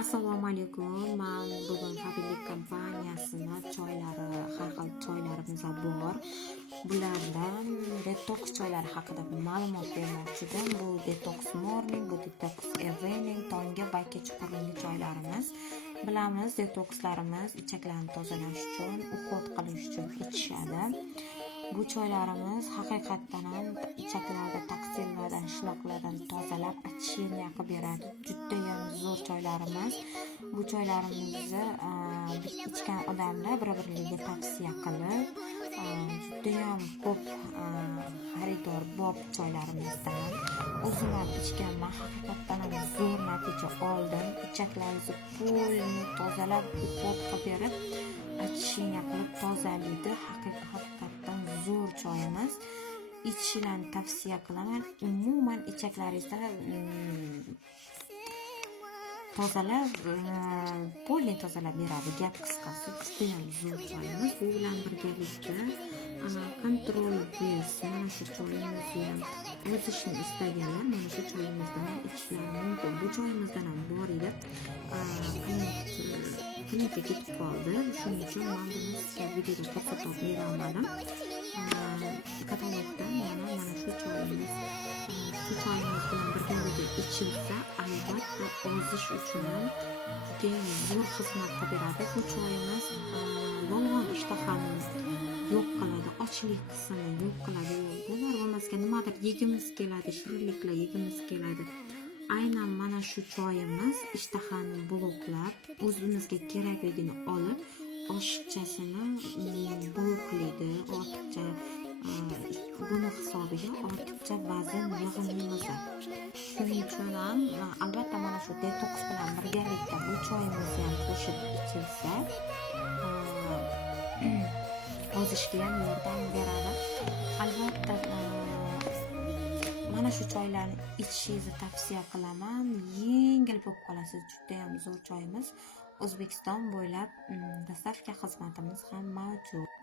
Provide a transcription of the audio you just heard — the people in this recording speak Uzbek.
Assalomu alaykum. Men bugun Habilik kompaniyasini choylari, har xil choylarimiz bor. Bulardan detoks choylari haqida ma'lumot bermoqchi edim. Bu detox morning, bu detox evening, tonggi va kechqurungi choylarimiz. Bilamiz, detokslarimiz ichaklarni tozalash uchun, uxlot qilish uchun ichishadi. Bu choylarimiz haqiqatdan ham ichaklarda toksinlardan, shloqlardan tozalab, очищение qilib beradi. Juda ham zo'r choylarimiz. Bu choylarimizni ichgan odamlar bir-birlariga tavsiya qilib, juda ham ko'p xaridor bor choylarimizdan. O'zim ham ichganman, haqiqatdan ham zo'r natija oldim. Ichaklaringizni to'liq tozalab, uxlot qilib berib, очищение qilib tozalaydi. Haqiqatdan zo'r choyimiz. İçishlarni tavsiya qilaman. Umuman ichaklaringizda tozalab, polni tozalab beradi. Gap qisqasi, juda ham zo'r choyimiz. Bu bilan birgalikda kontrol bez, mana shu choyimizni ham o'zishni istaganlar mana shu choyimizdan ham ichishlari mumkin. Bu choyimizdan ham bor edi. Klinika ketib qoldi. Shuning uchun men buni sizga videoda ko'rsatib bera olmadim. Katalogdan mana shu choyimiz bilan birgalikda ichilsa, albatta ozish uchun juda ham zo'r xizmat qilib beradi. Bu choyimiz yolg'on ishtahani yo'q qiladi, ochlik hissini yo'q qiladi. Bular bo'lmasga nimadir yegimiz keladi, shirinliklar yegimiz keladi. Aynan mana shu choyimiz ishtahani bloklab, o'zimizga kerakligini olib, oshiqchasini bloklaydi, ortiqcha buni hisobiga ortiqcha vazn yig'ilmaydi. Shuning uchun ham albatta mana shu detoks bilan birgalikda bu choyimizni ham qo'shib ichilsa, ozishga ham yordam beradi. Albatta mana shu choylarni ichishingizni tavsiya qilaman. Yengil bo'lib qolasiz. Juda ham zo'r choyimiz. O'zbekiston bo'ylab dostavka xizmatimiz ham mavjud.